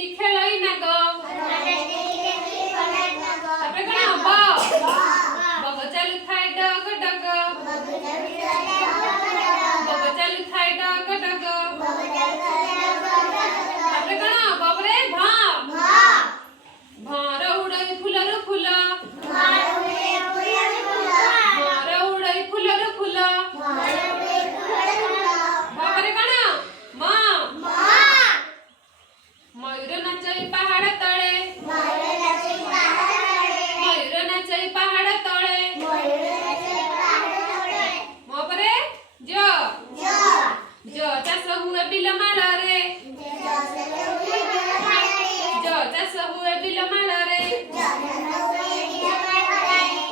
टिटी खेलई नाग तापरे कण ब बग चालू थाय डग डग बग चालू थाय डग डग तापरे कण बबरे भा भार उड़ई फुलर फुल भार उड़ई फुलर फुल बबरे कण मा मयूर नाचई पहाड़ तळे मयूर नाचई पहाड़ तळे मबरे ज चाष हुए बिल माल रे ज चाष हुए बिल माल रे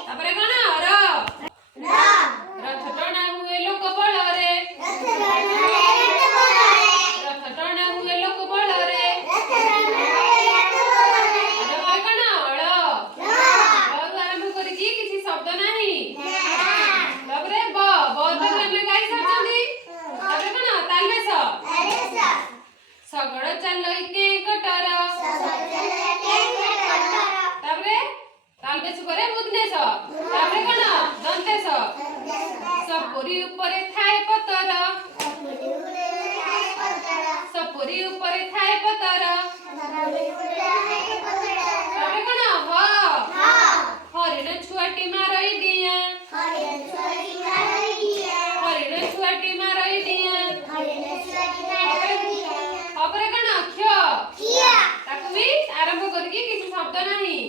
तापरे कण र रथ टणा हुए लोक बळ रे रथ टणा हुए लोक बळ रे तापरे कण ळ आरंभ करिकी किछि शब्द नाही तापरे ब तो ଆମେ ଗାଇ ସାରିଛନ୍ତି ତାପରେ କଣ ତାଲବେଶ ଶଗଡ଼ ଚାଲଇ କେଁକଟର ତାପରେ ତାଲବେଶ ପରେ ବୁଧନେଶ ତାପରେ କଣ ଦନ୍ତେଶ ସପୁରୀ ଉପରେ ଥାଏ ପତର ସପୁରୀ ଉପରେ ଥାଏ ପତର ତାପରେ କଣ ହ ହରିଣ ଛୁଆଟି ମାରଇ ଦିଆଁ हरिण छुआटी मारई दियां तापरे कण क्ष ताकू भी आरंभ करके किसी शब्द नहीं।